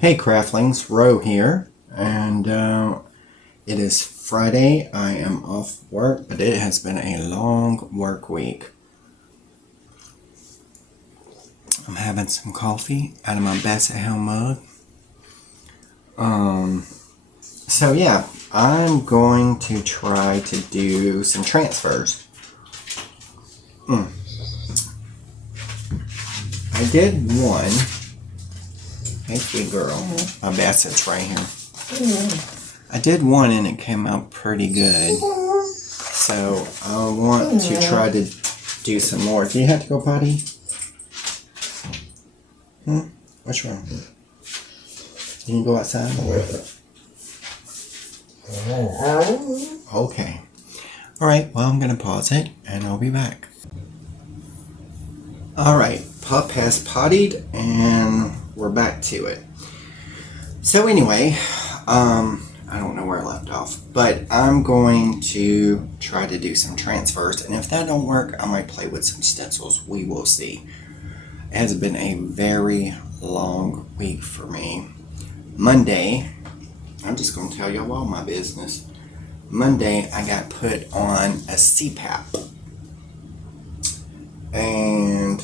Hey Craftlings, Ro here, and it is Friday. I am off work, but it has been a long work week. I'm having some coffee out of my Basset Hound mug. So yeah, I'm going to try to do some transfers. I did one. Hey, sweet girl. My Basset's right here. I did one and it came out pretty good. So I want to try to do some more. Do you have to go potty? What's wrong? You can go outside? Okay. Alright, well I'm going to pause it and I'll be back. Alright, pup has pottied and we're back to it. So anyway, I don't know where I left off, but I'm going to try to do some transfers, and if that don't work, I might play with some stencils. We will see. It has been a very long week for me. Monday, I'm just going to tell y'all all my business. Monday, I got put on a CPAP. And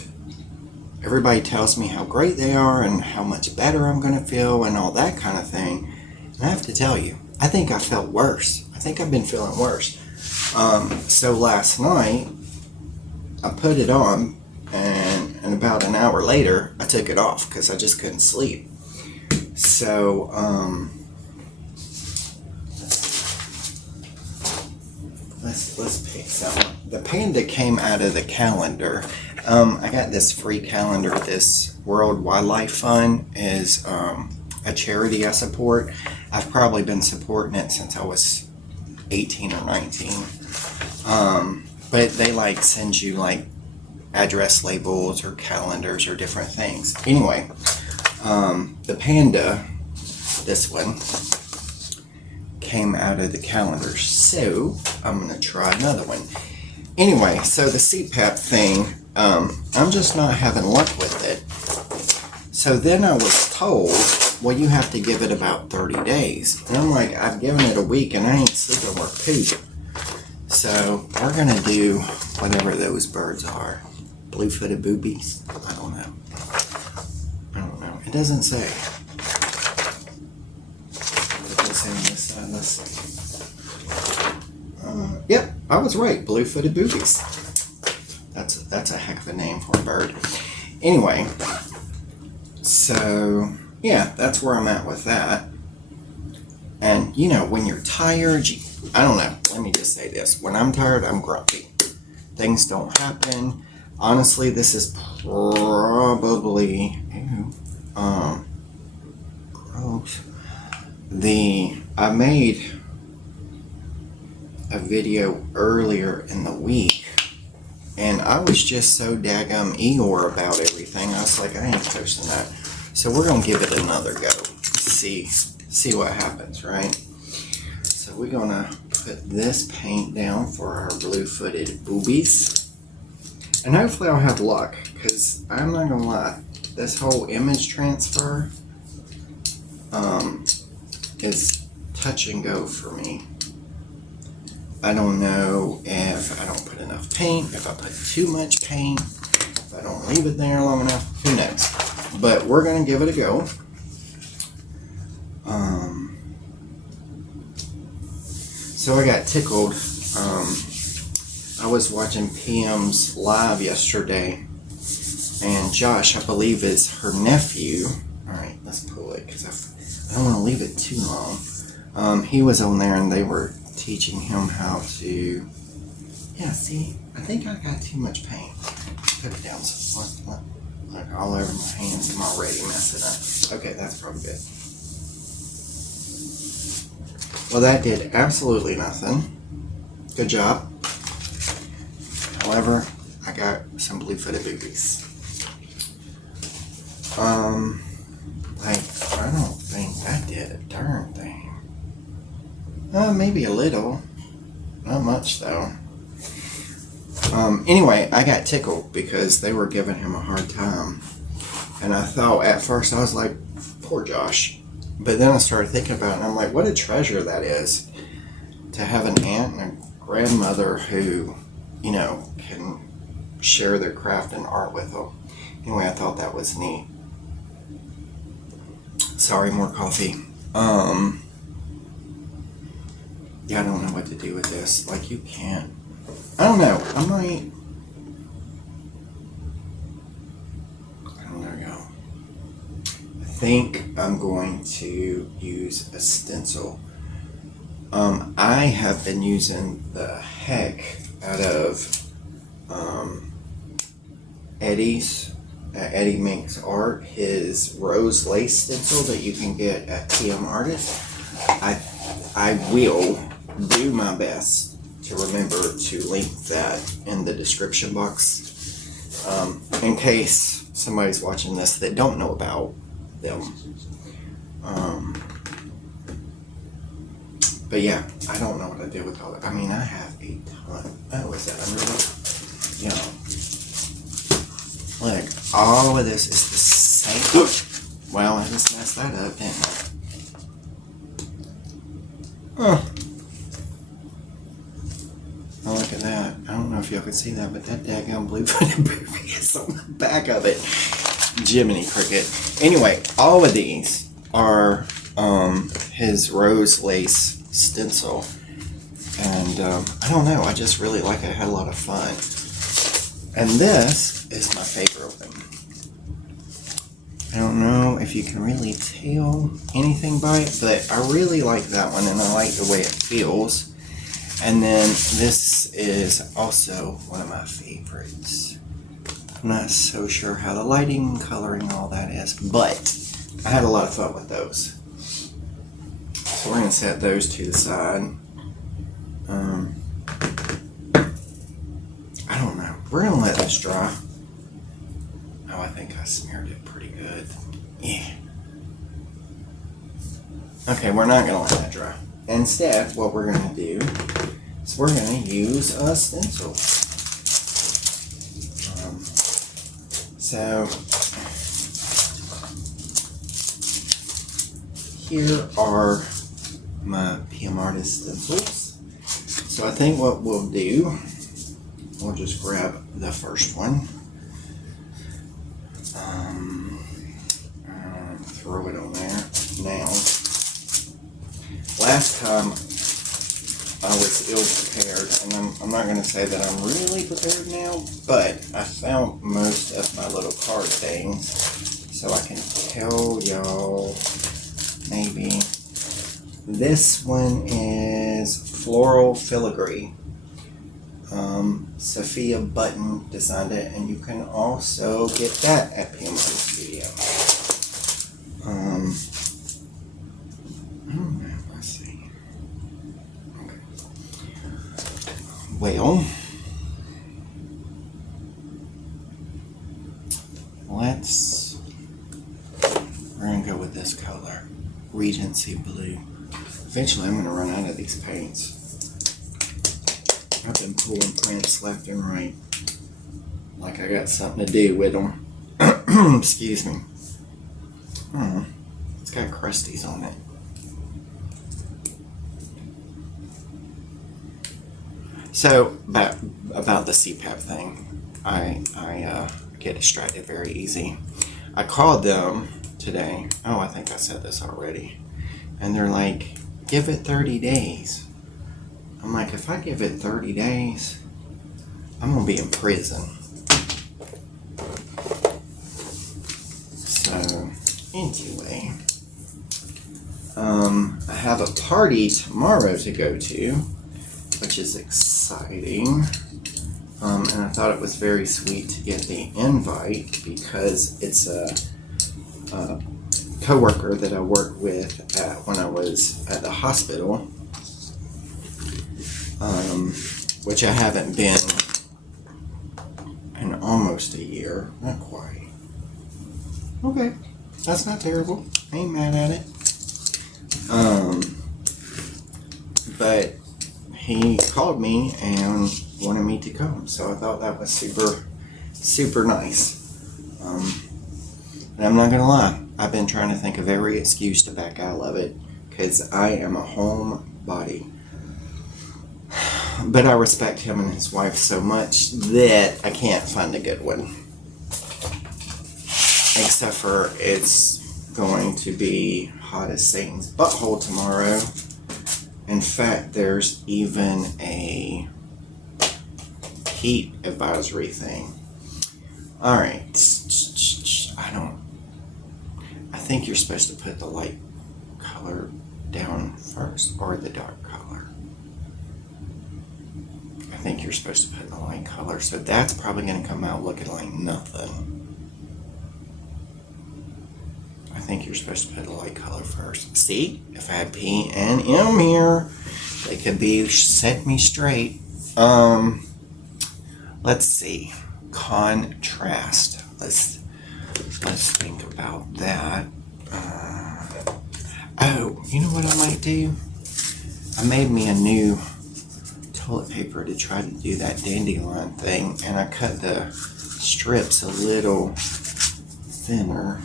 everybody tells me how great they are and how much better I'm going to feel and all that kind of thing. And I have to tell you, I think I felt worse. I think I've been feeling worse. So last night, I put it on, and about an hour later, I took it off because I just couldn't sleep. So, let's pick some. The panda came out of the calendar. I got this free calendar. This World Wildlife Fund is a charity I support. I've probably been supporting it since I was 18 or 19. But they like send you like address labels or calendars or different things. Anyway, the panda, this one, came out of the calendar. So I'm going to try another one. Anyway, so the CPAP thing, I'm just not having luck with it. So then I was told, well, you have to give it about 30 days. And I'm like, I've given it a week and I ain't sleeping worth poop. So we're going to do whatever those birds are. Blue-footed boobies? I don't know. It doesn't say. Put this in this side. Let's see. Yep, I was right. Blue-footed boobies. That's a heck of a name for a bird. Anyway, so yeah, that's where I'm at with that. And you know, when you're tired, I don't know. Let me just say this: when I'm tired, I'm grumpy. Things don't happen. Honestly, this is probably gross. I made a video earlier in the week, and I was just so daggum Eeyore about everything. I was like, I ain't posting that. So we're gonna give it another go. See what happens, right? So we're gonna put this paint down for our blue-footed boobies, and hopefully I'll have luck. Because I'm not gonna lie, this whole image transfer is touch and go for me. I don't know if I don't put enough paint, if I put too much paint, if I don't leave it there long enough, who knows. But we're going to give it a go. So I got tickled. I was watching PM's live yesterday, and Josh, I believe, is her nephew. Alright, let's pull it because I don't want to leave it too long. He was on there and they were teaching him how to, yeah, see, I think I got too much paint. Put it down, look all over my hands. I'm already messing up. Okay, that's probably good. Well, that did absolutely nothing. Good job. However, I got some blue-footed boobies. I don't think that did a darn thing. Maybe a little. Not much, though. Anyway, I got tickled because they were giving him a hard time. And I thought, at first, I was like, Poor Josh. But then I started thinking about it, and I'm like, what a treasure that is to have an aunt and a grandmother who, you know, can share their craft and art with them. Anyway, I thought that was neat. Sorry, more coffee. Yeah, I don't know what to do with this. Like, you can't. I don't know. I don't know, y'all. I think I'm going to use a stencil. I have been using the heck out of Eddie Mink's art, his rose lace stencil that you can get at TM Artist. I will do my best to remember to link that in the description box, in case somebody's watching this that don't know about them. But yeah, I don't know what I did with all that. I mean, I have a ton. Oh, is that under? Look, all of this is the same. Well, I just messed that up, didn't I? Oh. Oh, look at that. I don't know if y'all can see that, but that daggone blue-footed booby is on the back of it. Jiminy Cricket. Anyway, all of these are his rose lace stencil. And I don't know, I just really like it. I had a lot of fun. And this is my favorite one. I don't know if you can really tell anything by it, but I really like that one, and I like the way it feels. And then this is also one of my favorites. I'm not so sure how the lighting, coloring, all that is, but I had a lot of fun with those. So we're going to set those to the side. I don't know. We're going to let this dry. Oh, I think I smeared it pretty good. Yeah. Okay, we're not going to let that dry. Instead, what we're going to do is we're going to use a stencil. So, here are my PM Artist stencils. So I think what we'll do, we'll just grab the first one. Throw it on there. Now, last time I was ill prepared, and I'm not going to say that I'm really prepared now, but I found most of my little card things, so I can tell y'all maybe. This one is Floral Filigree. Sophia Button designed it, and you can also get that at PM Artist Studio. I don't know, let's see. Okay. Well, we're gonna go with this color, Regency Blue. Eventually I'm gonna run out of these paints. I've been pulling prints left and right, like I got something to do with them. Excuse me. It's got crusties on it. So about the CPAP thing, I get distracted very easy. I called them today. Oh, I think I said this already. And they're like, give it 30 days. I'm like, if I give it 30 days, I'm gonna be in prison. So anyway, I have a party tomorrow to go to, which is exciting. And I thought it was very sweet to get the invite because it's a coworker that I worked with when I was at the hospital, which I haven't been in almost a year. Not quite. Okay, that's not terrible. I ain't mad at it. But he called me and wanted me to come, so I thought that was super nice. And I'm not gonna lie, I've been trying to think of every excuse to back out of it because I am a homebody. But I respect him and his wife so much that I can't find a good one. Except for it's going to be hot as Satan's butthole tomorrow. In fact, there's even a heat advisory thing. Alright. I think you're supposed to put the light color down first, or the dark color. I think you're supposed to put the light color, so that's probably going to come out looking like nothing. I think you're supposed to put the light color first. See, if I had P and M here, they could be set me straight. Let's see, contrast. Let's think about that. Oh, you know what I might do? I made me a new toilet paper to try to do that dandelion thing, and I cut the strips a little thinner.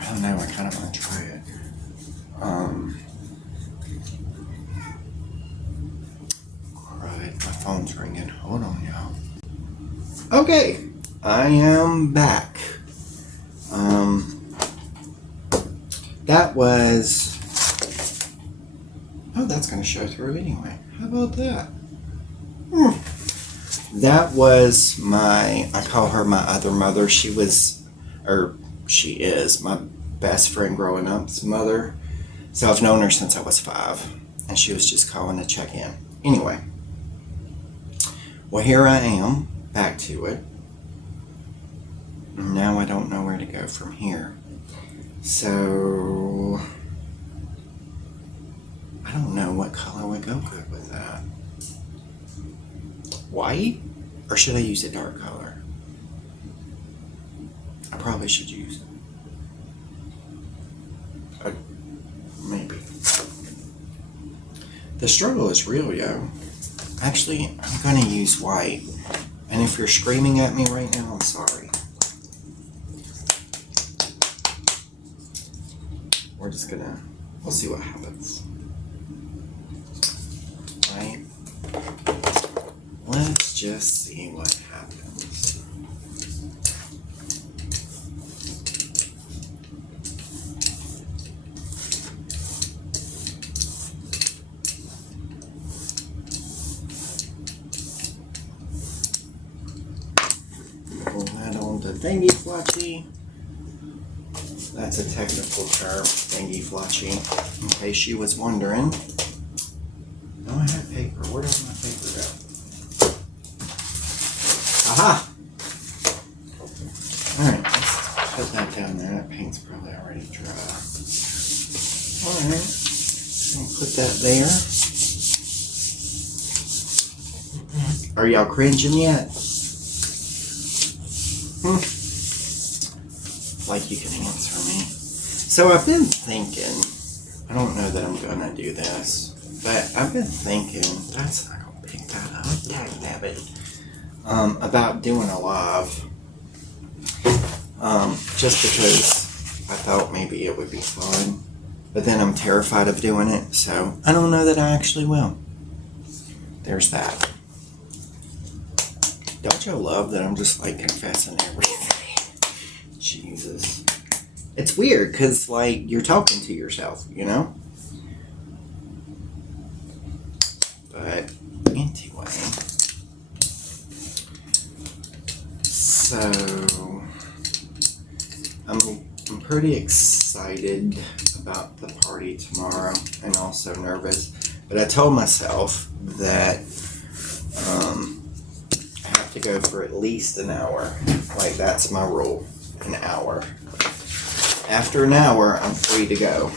I don't know, I kind of want to try it. Alright, my phone's ringing. Hold on, y'all. Okay, I am back. That was... Oh, that's going to show through anyway. How about that? That was my... I call her my other mother. She is my best friend growing up's mother. So I've known her since I was 5. And she was just calling to check in. Anyway. Well, here I am. Back to it. Now I don't know where to go from here. So... I don't know what color would go good with that. White? Or should I use a dark color? I probably should use maybe. The struggle is real, yo. Actually, I'm gonna use white. And if you're screaming at me right now, I'm sorry. We're just gonna, we'll see what happens. Right? Let's just see what happens. Pull that on to thingy flotchy. That's a technical term, thingy flotchy, in case you was wondering. No, I have paper. Where does my paper go? Aha! Alright, let's put that down there. That paint's probably already dry. Alright, I'll put that there. Are y'all cringing yet? Like you can answer me. So I've been thinking, I don't know that I'm gonna do this, but I've been thinking, that's not gonna pick that up, dagnabbit, about doing a live, just because I thought maybe it would be fun, but then I'm terrified of doing it, so I don't know that I actually will. There's that. Don't you love that I'm just like confessing everything? Jesus. It's weird because, like, you're talking to yourself, you know? But, anyway. So, I'm pretty excited about the party tomorrow and also nervous. But I told myself that I have to go for at least an hour. Like, that's my rule. An hour. After an hour, I'm free to go.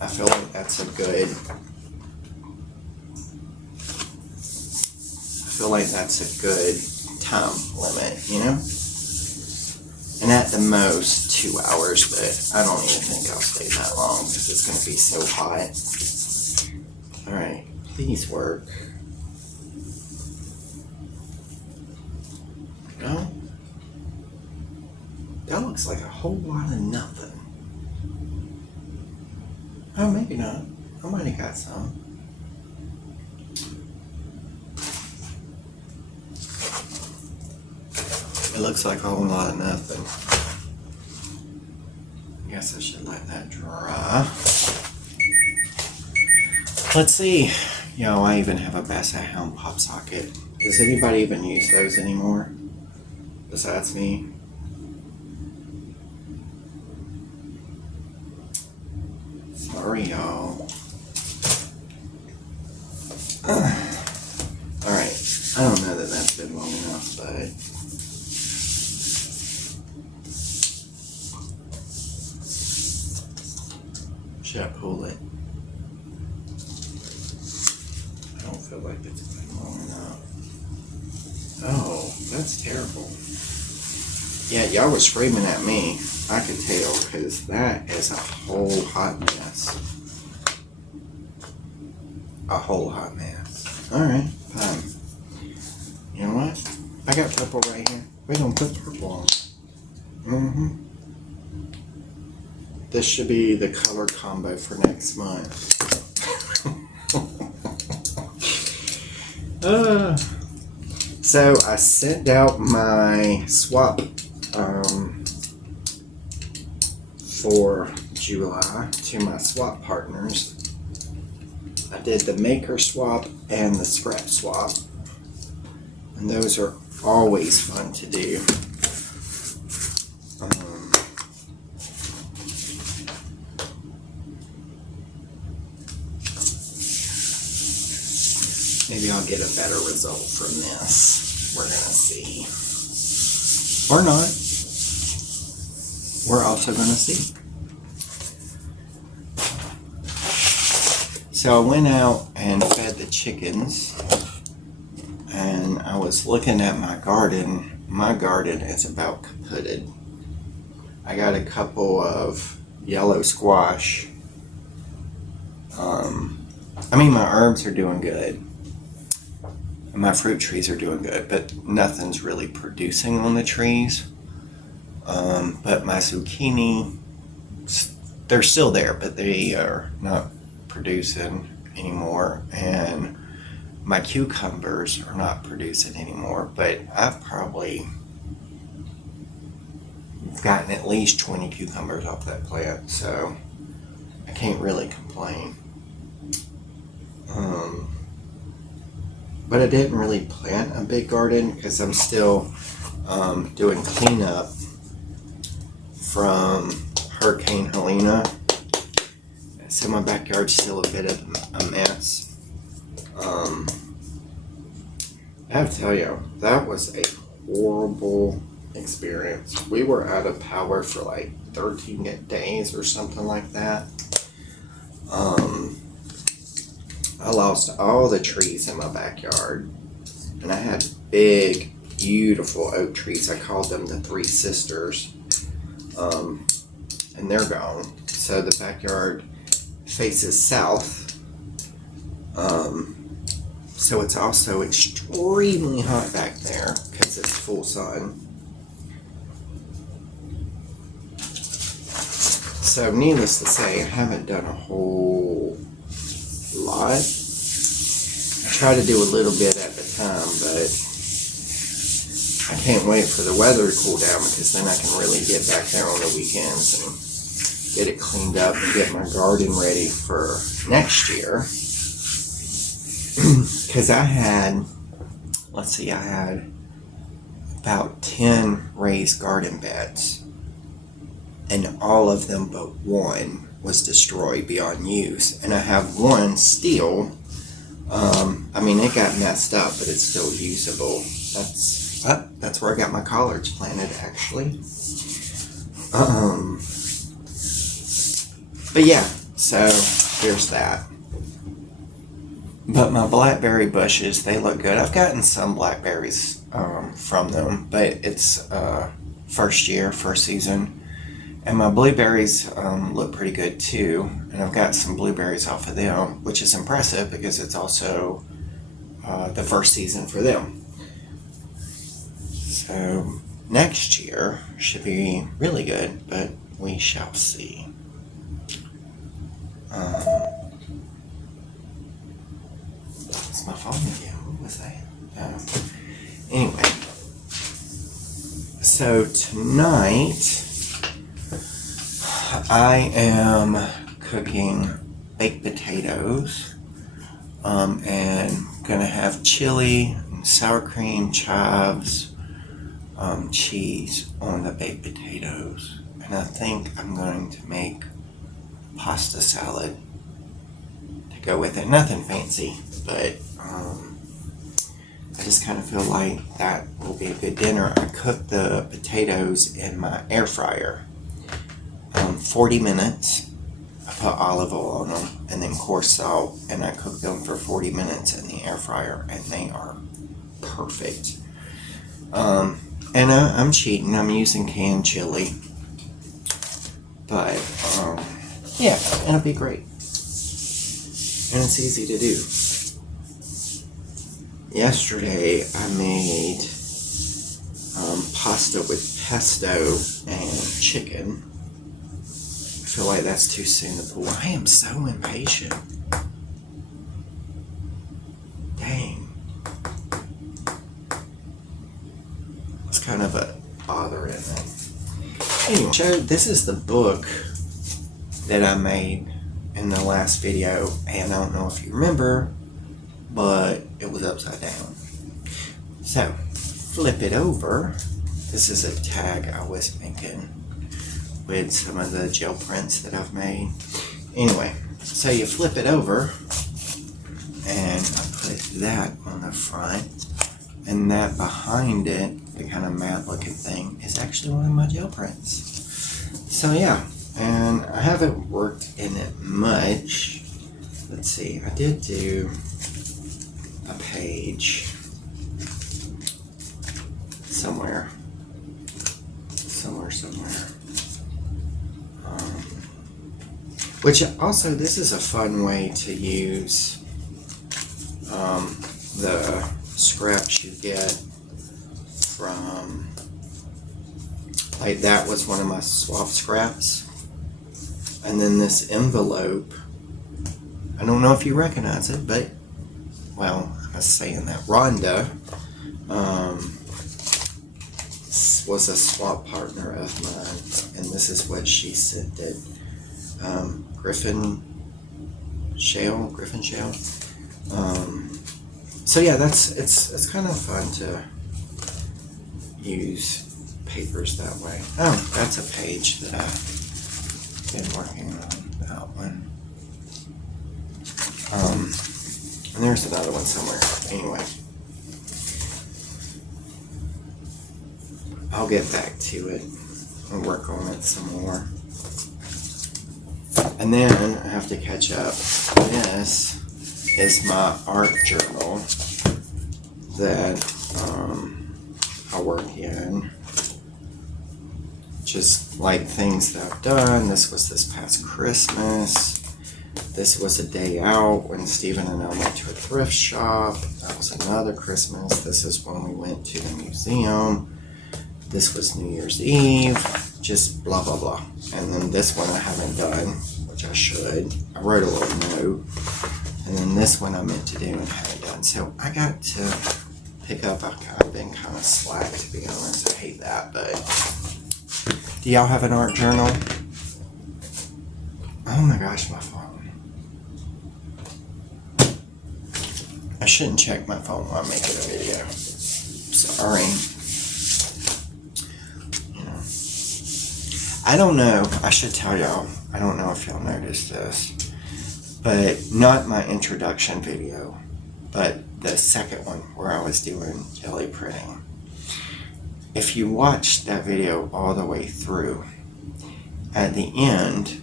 I feel like that's a good... I feel like that's a good time limit, you know? And at the most, 2 hours, but I don't even think I'll stay that long because it's going to be so hot. Alright, please work. No? That looks like a whole lot of nothing. Oh, maybe not. I might have got some. It looks like a whole lot of nothing. I guess I should let that dry. Let's see. I even have a Basset Hound pop socket. Does anybody even use those anymore? Besides me? Sorry, y'all. Alright. I don't know that that's been long enough, but... should I pull it? I don't feel like it's been long enough. Oh, that's terrible. Yeah, y'all were screaming at me. I could tell, because that is a whole hot mess. A whole hot mess. Alright, fine. You know what? I got purple right here. We're gonna put purple on. This should be the color combo for next month. So I sent out my swap for July to my swap partners. I did the maker swap and the scrap swap, and those are always fun to do. Maybe I'll get a better result from this. We're gonna see. Or not. We're also gonna see. So I went out and fed the chickens, and I was looking at my garden. My garden is about kaputted. I got a couple of yellow squash. My herbs are doing good. My fruit trees are doing good, but nothing's really producing on the trees. But my zucchini, they're still there, but they are not producing anymore. And my cucumbers are not producing anymore, but I've probably gotten at least 20 cucumbers off that plant, so I can't really complain. But I didn't really plant a big garden because I'm still doing cleanup from Hurricane Helena. So my backyard's still a bit of a mess. I have to tell you, that was a horrible experience. We were out of power for like 13 days or something like that. I lost all the trees in my backyard, and I had big, beautiful oak trees. I called them the Three Sisters, and they're gone. So the backyard faces south, so it's also extremely hot back there because it's full sun. So needless to say, I haven't done a whole lot. I try to do a little bit at a time, but I can't wait for the weather to cool down, because then I can really get back there on the weekends and get it cleaned up and get my garden ready for next year. Because I had about 10 raised garden beds, and all of them but one was destroyed beyond use, and I have one still. It got messed up, but it's still usable. That's where I got my collards planted, actually. But yeah, so here's that. But my blackberry bushes, they look good. I've gotten some blackberries from them, but it's first season. And my blueberries look pretty good too, and I've got some blueberries off of them, which is impressive because it's also the first season for them. So next year should be really good, but we shall see. It's my phone again. What was that? Anyway, so tonight I am cooking baked potatoes, and gonna have chili, and sour cream, chives, cheese on the baked potatoes, and I think I'm going to make pasta salad to go with it. Nothing fancy, but I just kind of feel like that will be a good dinner. I cooked the potatoes in my air fryer, 40 minutes. I put olive oil on them and then coarse salt, and I cooked them for 40 minutes in the air fryer, and they are perfect. And I'm cheating. I'm using canned chili, but yeah, it'll be great, and it's easy to do. Yesterday I made pasta with pesto and chicken. I feel like that's too soon to pull. I am so impatient. Dang. It's kind of a bother in it. Anyway, this is the book that I made in the last video, and I don't know if you remember, but it was upside down. So, flip it over. This is a tag I was making with some of the gel prints that I've made. Anyway, so you flip it over, and I put that on the front, and that behind it, the kind of matte looking thing, is actually one of my gel prints. So yeah, and I haven't worked in it much. Let's see, I did do a page somewhere. Which also, this is a fun way to use the scraps you get from, like that was one of my swap scraps. And then this envelope, I don't know if you recognize it, but, well, I was saying that Rhonda was a swap partner of mine, and this is what she sent it. Griffin shale. So yeah, it's kind of fun to use papers that way. Oh, that's a page that I've been working on, that one. And there's another one somewhere. Anyway, I'll get back to it and work on it some more. And then I have to catch up. This is my art journal that I work in. Just like things that I've done. This was this past Christmas. This was a day out when Stephen and I went to a thrift shop. That was another Christmas. This is when we went to the museum. This was New Year's Eve. Just blah, blah, blah. And then this one I haven't done, which I should. I wrote a little note. And then this one I meant to do and haven't done. So I got to pick up. I've been kind of slack, to be honest. I hate that, but do y'all have an art journal? Oh my gosh, my phone. I shouldn't check my phone while I'm making a video. Sorry. I don't know. I should tell y'all. I don't know if y'all noticed this, but not my introduction video, but the second one where I was doing Gelli printing. If you watched that video all the way through, at the end,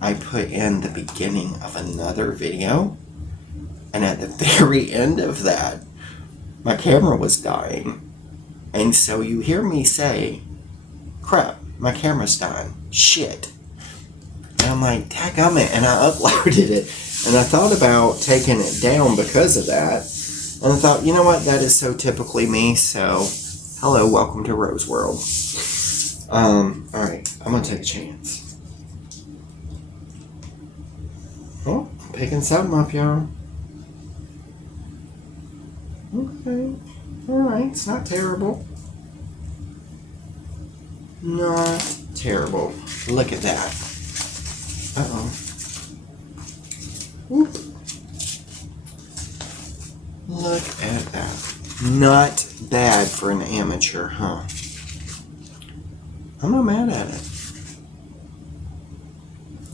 I put in the beginning of another video, and at the very end of that, my camera was dying. And so you hear me say, crap, my camera's dying. Shit. And I'm like, dadgummit, and I uploaded it. And I thought about taking it down because of that. And I thought, you know what, that is so typically me, so Hello, welcome to Rose World. Alright, I'm gonna take a chance. Oh, I'm picking something up, y'all. Okay. Alright, it's not terrible. Not terrible. Look at that. Uh-oh. Whoop. Look at that. Not bad for an amateur, huh? I'm not mad at it.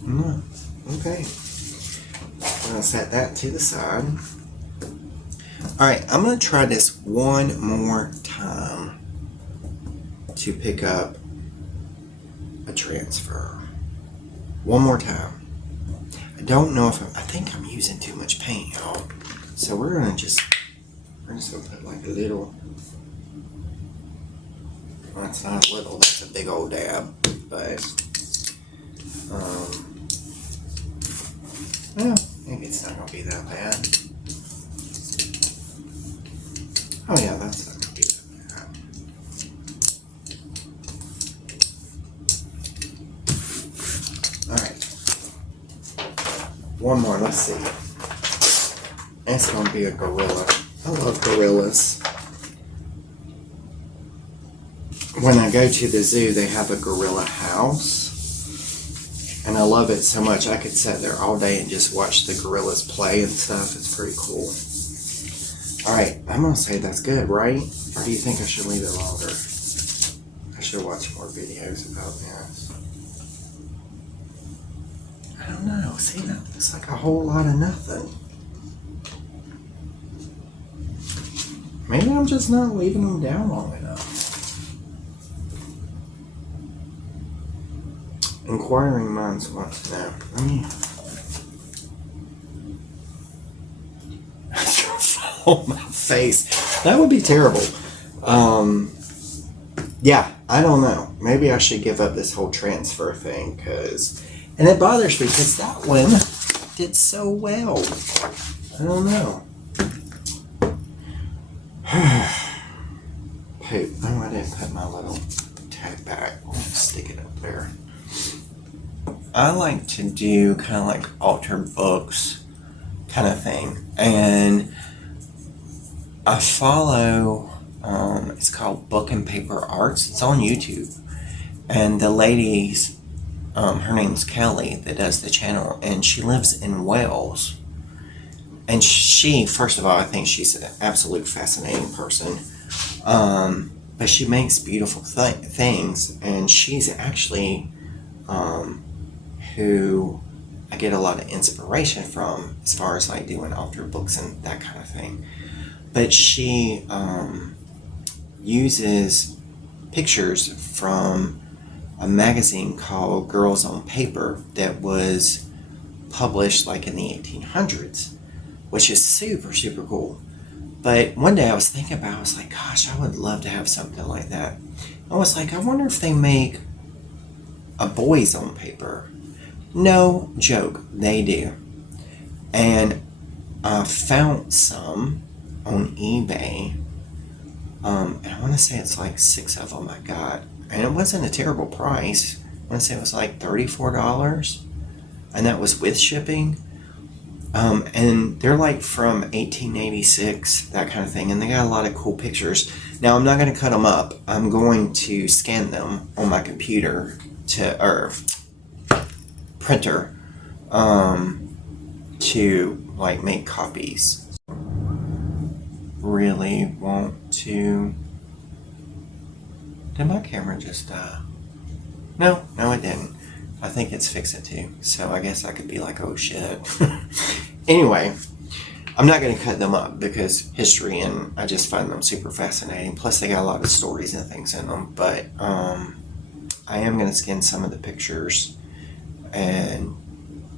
I'm not. Okay. I'm going to set that to the side. Alright, I'm going to try this one more time to pick up a transfer. One more time. I don't know if I think I'm using too much paint, y'all. So we're just going to put like a little, well, it's not a little, that's a big old dab, but, well, maybe it's not going to be that bad. Oh yeah, that's not going to be that bad. Alright. One more, let's see. It's going to be a gorilla. I love gorillas. When I go to the zoo, they have a gorilla house. And I love it so much, I could sit there all day and just watch the gorillas play and stuff. It's pretty cool. Alright, I'm going to say that's good, right? Or do you think I should leave it longer? I should watch more videos about this. I don't know. See, that looks like a whole lot of nothing. Maybe I'm just not leaving them down long enough. Inquiring minds want to know. Let me... Oh, my face. That would be terrible. Yeah, I don't know. Maybe I should give up this whole transfer thing, because... And it bothers me, because that one did so well. I don't know. Poop. Oh, I didn't put my little tag back. I'll stick it up there. I like to do kind of like altered books kind of thing. And I follow, it's called Book and Paper Arts. It's on YouTube. And the lady's, her name's Kelly, that does the channel. And she lives in Wales. And she, first of all, I think she's an absolute fascinating person. But she makes beautiful things. And she's actually who I get a lot of inspiration from as far as like doing altered books and that kind of thing. But she uses pictures from a magazine called Girls on Paper that was published like in the 1800s. Which is super, super cool. But one day I was thinking about it, I was like, gosh, I would love to have something like that. I was like, I wonder if they make a boys on paper. No joke, they do. And I found some on eBay. And I want to say it's like 6 of them I got. And it wasn't a terrible price. I want to say it was like $34. And that was with shipping. And they're like from 1886, that kind of thing, and they got a lot of cool pictures. Now, I'm not going to cut them up. I'm going to scan them on my computer or printer to like make copies. Really want to... Did my camera just die? No, it didn't. I think it's fixing to, so I guess I could be like, oh shit. Anyway, I'm not going to cut them up because history, and I just find them super fascinating. Plus, they got a lot of stories and things in them. But I am going to scan some of the pictures and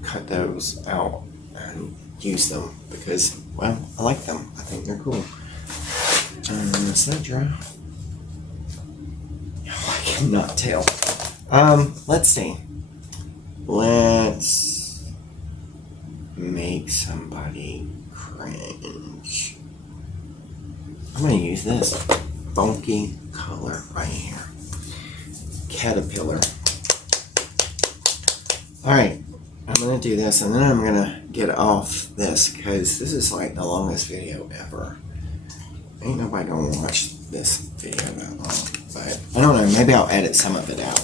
cut those out and use them because, well, I like them. I think they're cool. Is that dry? Oh, I cannot tell. Let's see. Let's make somebody cringe. I'm going to use this. funky color right here. Caterpillar. Alright, I'm going to do this and then I'm going to get off this because this is like the longest video ever. Ain't nobody going to watch this video that long. But I don't know, maybe I'll edit some of it out.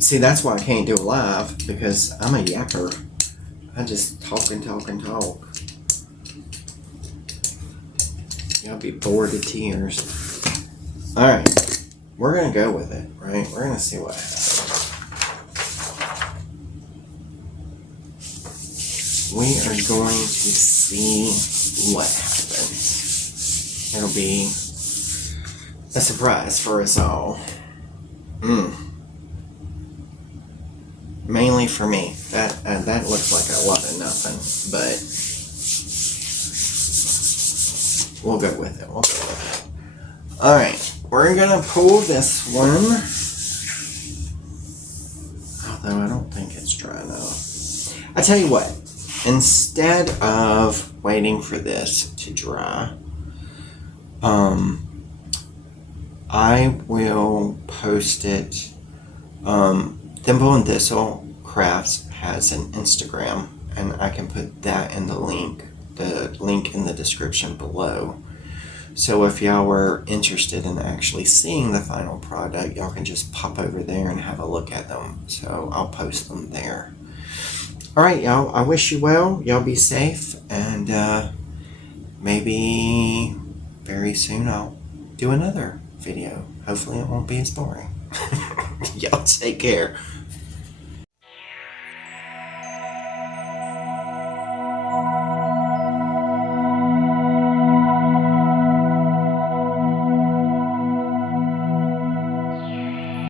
See, that's why I can't do a live, because I'm a yapper. I just talk and talk and talk. Y'all be bored to tears. Alright, we're going to go with it, right? We're going to see what happens. We are going to see what happens. It'll be a surprise for us all. Mainly for me. That looks like a lot of nothing, but we'll go with it. We'll go with it. Alright, we're gonna pull this one. Although I don't think it's dry enough. I tell you what, instead of waiting for this to dry, I will post it. Thimble and Thistle Crafts has an Instagram, and I can put that in the link in the description below. So if y'all were interested in actually seeing the final product, y'all can just pop over there and have a look at them. So I'll post them there. Alright, y'all, I wish you well. Y'all be safe, and maybe very soon I'll do another video. Hopefully it won't be as boring. Y'all take care.